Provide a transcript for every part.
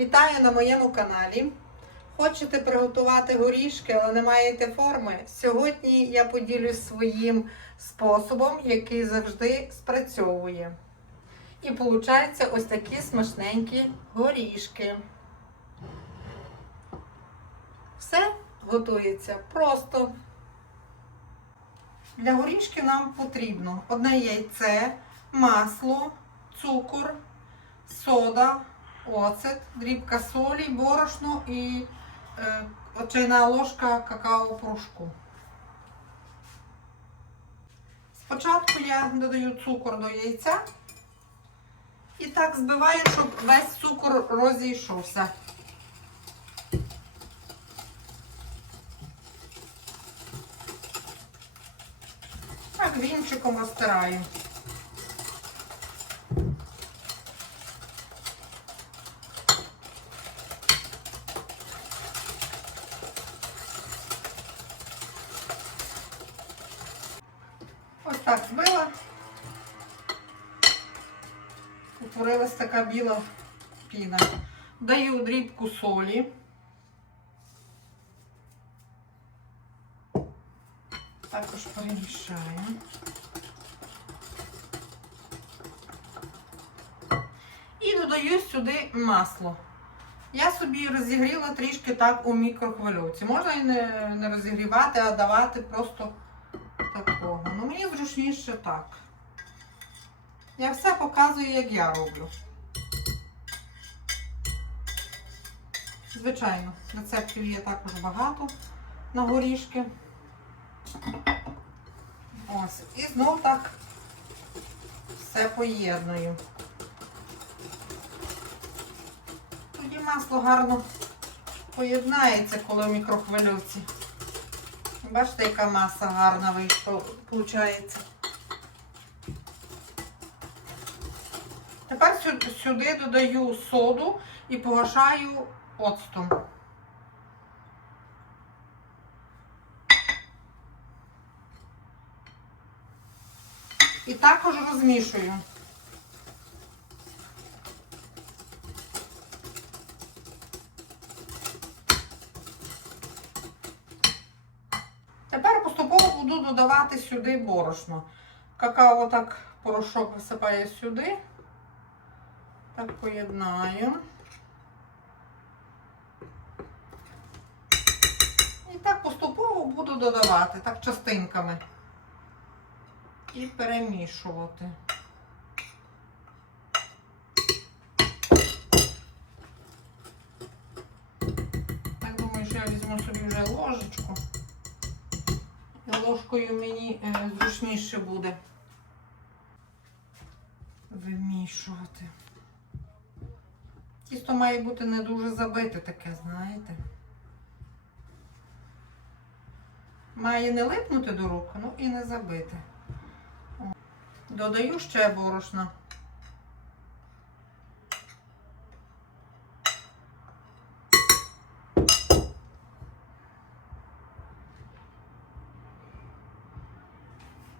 Вітаю на моєму каналі. Хочете приготувати горішки, але не маєте форми? Сьогодні я поділюсь своїм способом, який завжди спрацьовує. І виходить ось такі смачненькі горішки. Все готується просто. Для горішки нам потрібно одне яйце, масло, цукор, сода, оцет, дрібка солі, борошно і е, чайна ложка какао-порошку. Спочатку я додаю цукор до яйця і так збиваю, щоб весь цукор розійшовся. Так, вінчиком розтираю. Так збила. Утворилась така біла піна. Даю дрібку солі. Також перемішаю. І додаю сюди масло. Я собі розігріла трішки так у мікрохвильовці. Можна і не, не розігрівати, а давати просто мені зручніше так. Я все показую, як я роблю. Звичайно, рецептів є також багато на горішки. Ось. І знов так все поєдную. Тоді масло гарно поєднається, коли в мікрохвильовці. Бачите, яка маса гарна виходить. Тепер сюди додаю соду і погашаю оцтом. І також розмішую. Тепер поступово буду додавати сюди борошно. Какао так порошок висипаю сюди. Так поєднаю. І так поступово буду додавати, так частинками. І перемішувати. Так думаю, що я візьму собі вже ложечку. Ложкою мені е, зручніше буде вимішувати. Тісто має бути не дуже забите таке, знаєте. Має не липнути до рук, ну і не забити. Додаю ще борошна.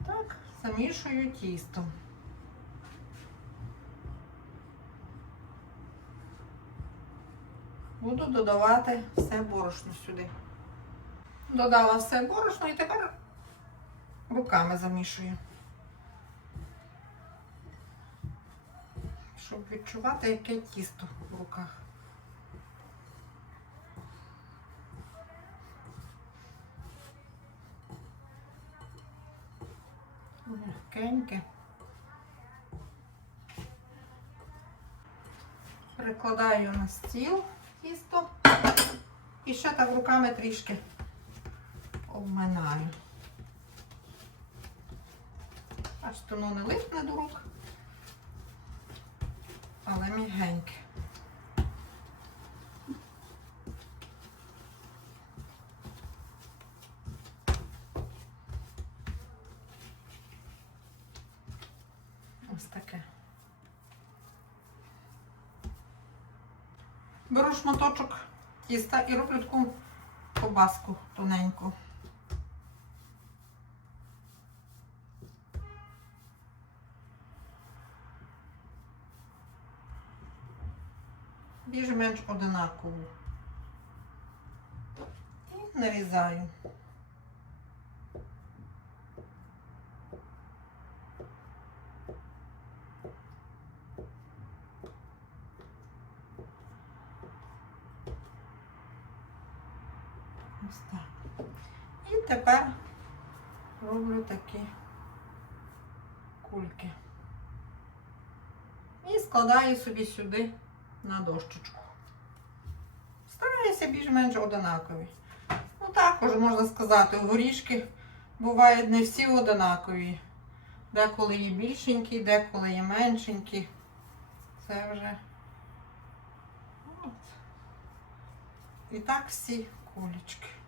Так, замішую тісто. Буду додавати все борошно сюди. Додала все борошно і тепер руками замішую. Щоб відчувати, яке тісто в руках. Мягкеньке. Прикладаю на стіл тісто і ще так руками трішки обминаю. Бачите, воно не липне до рук, але мігеньке. Ось таке. Беру шматочок тіста і роблю таку кобаску тоненьку. більш-менш одинакову. І нарізаю. Ось так. І тепер роблю такі кульки. І складаю собі сюди на дощечку. Стараюся більш-менш одинакові. Ну, також можна сказати, горішки бувають не всі одинакові. Деколи є більшенькі, деколи є меншенькі. Це вже. От. І так всі кулечки.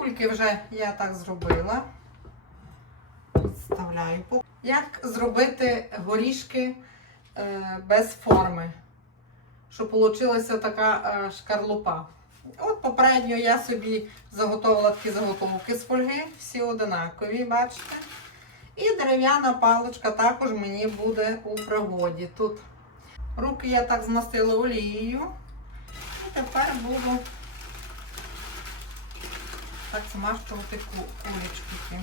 Кульки вже я так зробила. Вставляю. Як зробити горішки е, без форми? Щоб вийшла така е, шкарлупа. От попередньо я собі заготовила такі заготовки з фольги, всі одинакові, бачите? І дерев'яна паличка також мені буде у пригоді. Тут руки я так змастила олією. І тепер буду так змащувати ку- кулечки.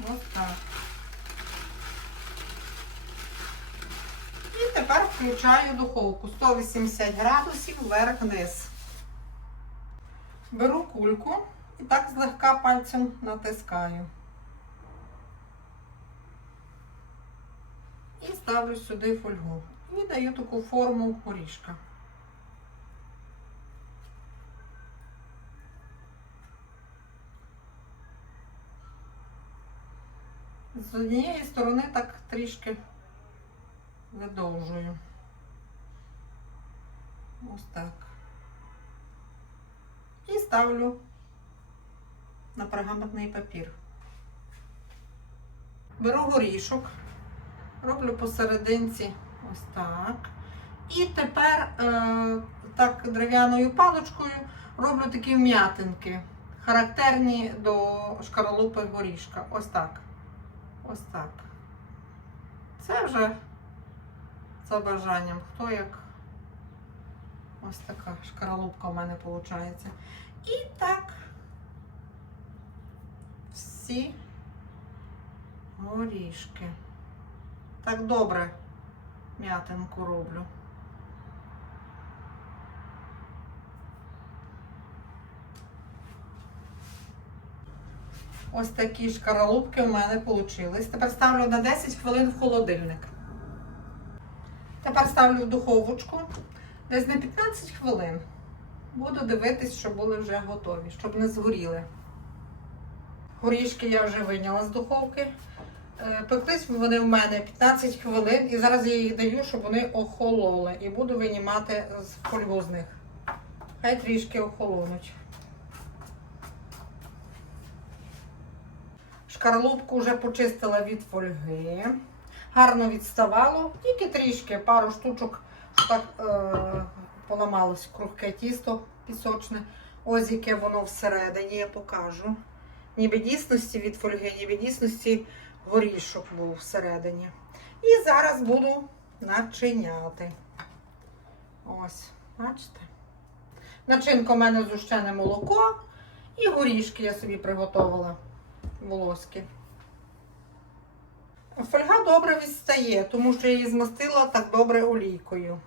Ось так. І тепер включаю духовку 180 градусів вверх-вниз. Беру кульку і так злегка пальцем натискаю. І ставлю сюди фольгу. І даю таку форму горішка. З однієї сторони так трішки видовжую. Ось так. І ставлю на пергаментний папір. Беру горішок, роблю посерединці ось так. І тепер е, так дерев'яною паличкою роблю такі вм'ятинки, характерні до шкаралупи горішка. Ось так. Ось так. Це вже за бажанням. Хто як ось така шкаралупка в мене виходить. І так всі горішки. Так добре м'ятинку роблю. Ось такі шкаралупки в мене вийшли. Тепер ставлю на 10 хвилин в холодильник. Тепер ставлю в духовочку десь на 15 хвилин. Буду дивитись, щоб були вже готові, щоб не згоріли. Горішки я вже вийняла з духовки. Е, Пеклись вони в мене 15 хвилин і зараз я їх даю, щоб вони охололи. І буду винімати з фольгу з них. Хай трішки охолонуть. Шкарлупку вже почистила від фольги. Гарно відставало, тільки трішки, пару штучок, що так е, поламалось крухке тісто пісочне. Ось яке воно всередині, я покажу. Ніби дійсності від фольги, ніби дійсності горішок був всередині. І зараз буду начиняти. Ось, бачите? Начинка у мене зущене молоко і горішки я собі приготувала волоски. Фольга добре відстає, тому що я її змастила так добре олійкою.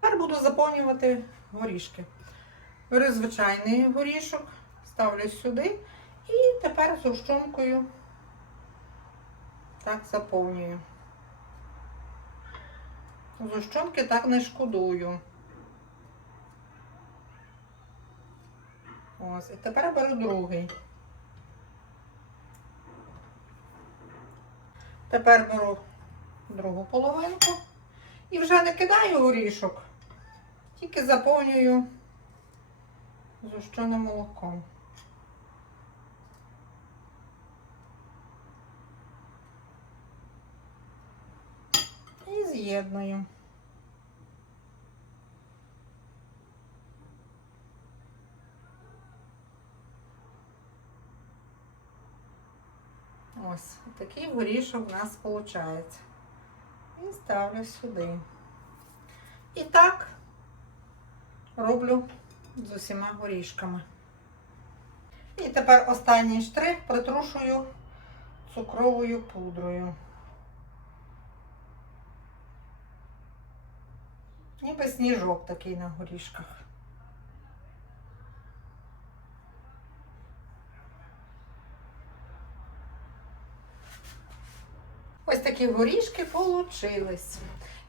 Тепер буду заповнювати горішки. Беру звичайний горішок, ставлю сюди і тепер з ущонкою так заповнюю. З ущонки так не шкодую. Ось, і тепер беру другий. Тепер беру другу половинку і вже не кидаю горішок, тільки заповнюю зущеним молоком. І з'єдную. Ось такий горішок в нас виходить. І ставлю сюди. І так роблю з усіма горішками. І тепер останній штрих притрушую цукровою пудрою. Ніби сніжок такий на горішках. Ось такі горішки получились.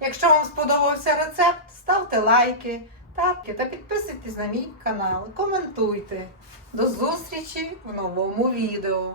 Якщо вам сподобався рецепт, ставте лайки тапки та підписуйтесь на мій канал, коментуйте. До зустрічі в новому відео.